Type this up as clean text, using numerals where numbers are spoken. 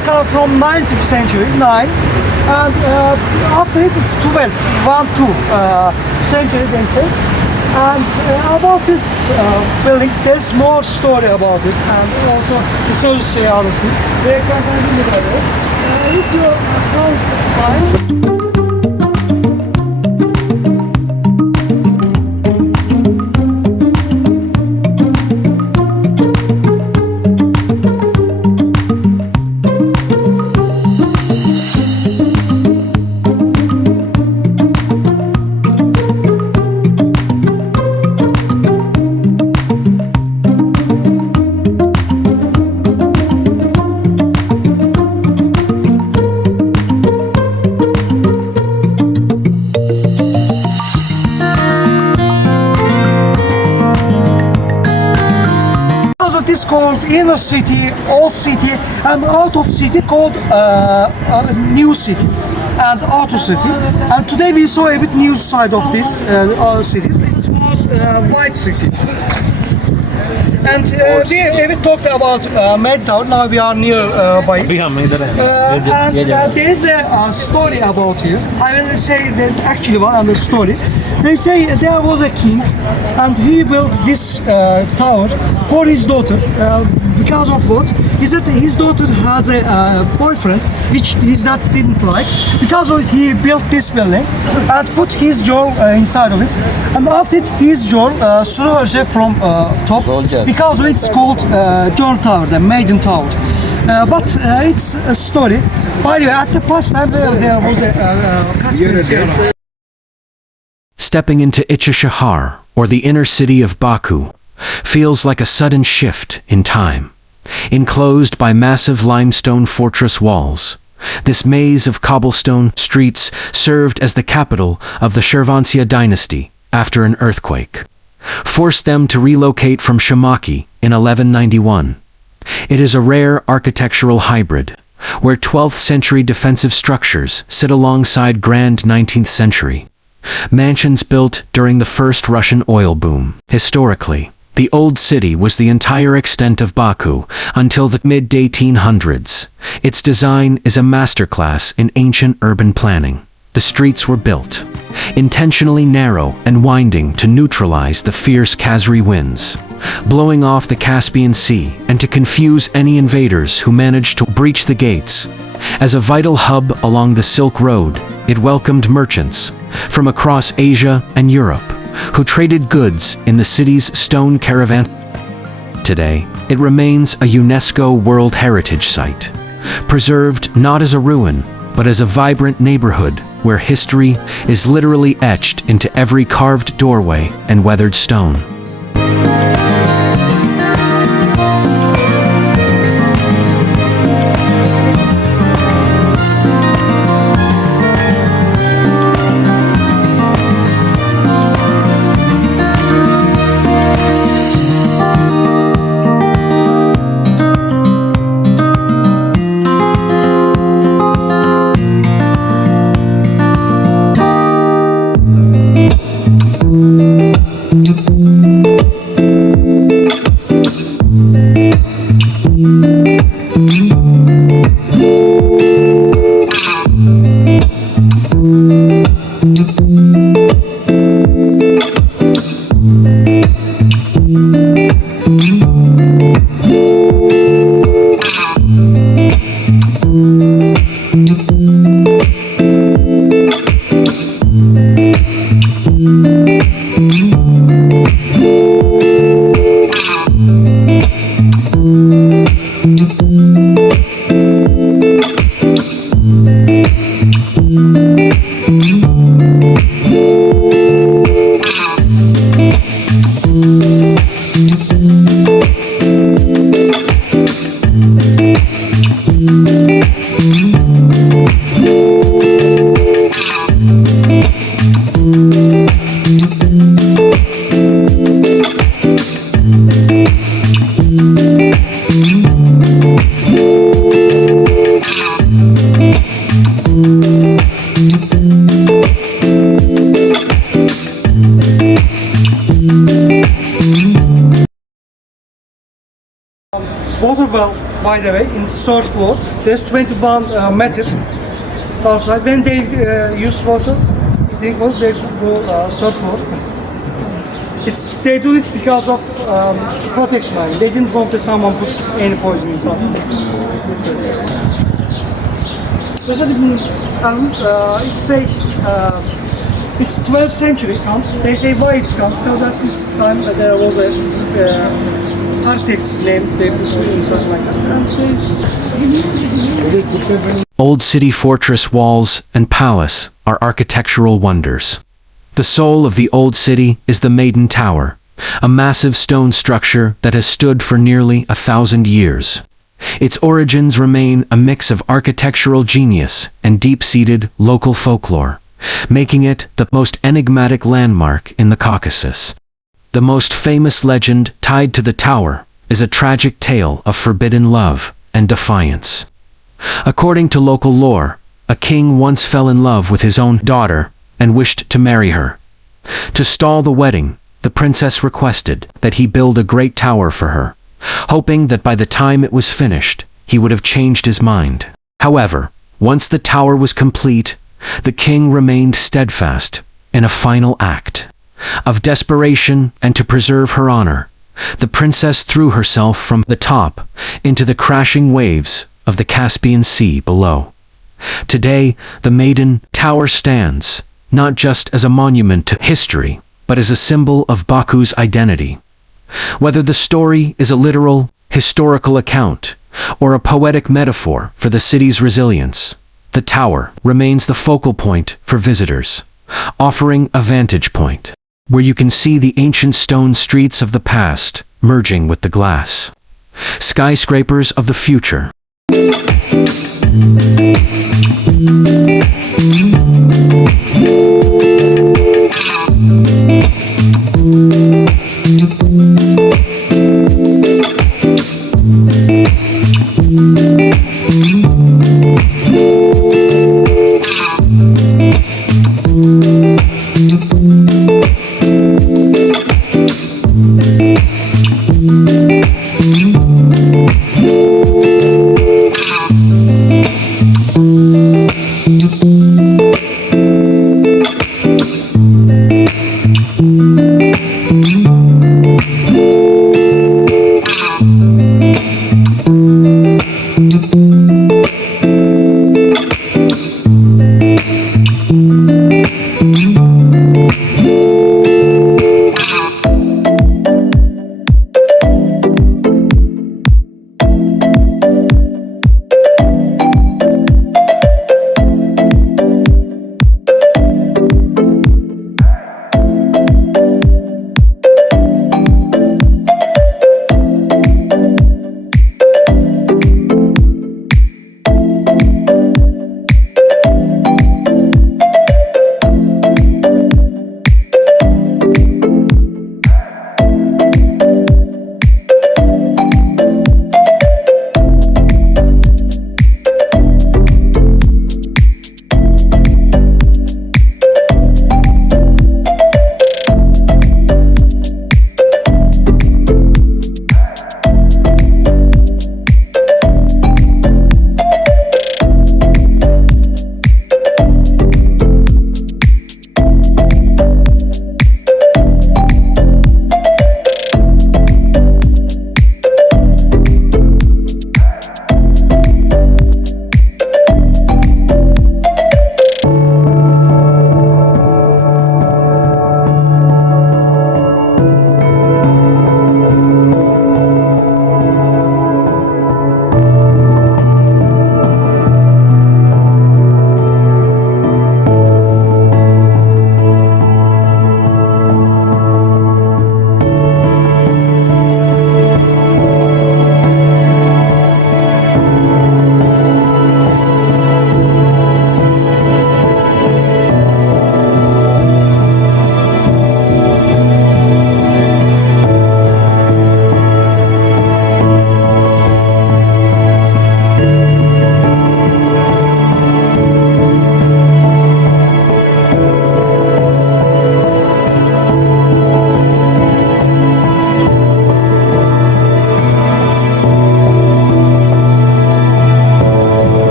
buildings come from 19th century, 9, and after it it's 12, 1, 2 century they say. And about this building, there's more story about it, and also the social other things. They can continue there. If you find this called inner city, old city, and out of city called new city and outer city. And today we saw a bit new side of this cities. It was white city. And we talked about Med Tower. Now we are near by it. And there is a story about here. I will say that actually one and the story. They say there was a king, and he built this tower for his daughter. Because of what? He said his daughter has a boyfriend, which his dad didn't like. Because of it, he built this building and put his jewel inside of it. And after it, his jewel threw her from top. Because of it, it's called Jewel Tower, the Maiden Tower. But it's a story. By the way, at the past time there was a Caspian Sea. Stepping into Shahar, or the inner city of Baku, feels like a sudden shift in time. Enclosed by massive limestone fortress walls, this maze of cobblestone streets served as the capital of the Shirvansia dynasty after an earthquake, forced them to relocate from Shamaki in 1191. It is a rare architectural hybrid, where 12th century defensive structures sit alongside grand 19th century mansions built during the first Russian oil boom. Historically, the old city was the entire extent of Baku until the mid-1800s. Its design is a masterclass in ancient urban planning. The streets were built intentionally narrow and winding to neutralize the fierce Khazari winds, blowing off the Caspian Sea and to confuse any invaders who managed to breach the gates. As a vital hub along the Silk Road, it welcomed merchants from across Asia and Europe, who traded goods in the city's stone caravan. Today, it remains a UNESCO World Heritage Site, preserved not as a ruin, but as a vibrant neighborhood where history is literally etched into every carved doorway and weathered stone. by the way, in third floor. There's 21 meters outside. When they use water, drink water, they go third floor. They do it because of protection. They didn't want someone put any poison inside. It's 12th century comes. They say why it's come because at this time there was a architect's name they put inside like that. Old city fortress walls and palace are architectural wonders. The soul of the old city is the Maiden Tower, a massive stone structure that has stood for nearly 1,000 years. Its origins remain a mix of architectural genius and deep-seated local folklore, making it the most enigmatic landmark in the Caucasus. The most famous legend tied to the tower is a tragic tale of forbidden love and defiance. According to local lore, a king once fell in love with his own daughter and wished to marry her. To stall the wedding, the princess requested that he build a great tower for her, hoping that by the time it was finished, he would have changed his mind. However, once the tower was complete, the king remained steadfast in a final act. Of desperation and to preserve her honor, the princess threw herself from the top into the crashing waves of the Caspian Sea below. Today, the Maiden Tower stands, not just as a monument to history, but as a symbol of Baku's identity. Whether the story is a literal, historical account, or a poetic metaphor for the city's resilience, the tower remains the focal point for visitors, offering a vantage point where you can see the ancient stone streets of the past merging with the glass skyscrapers of the future.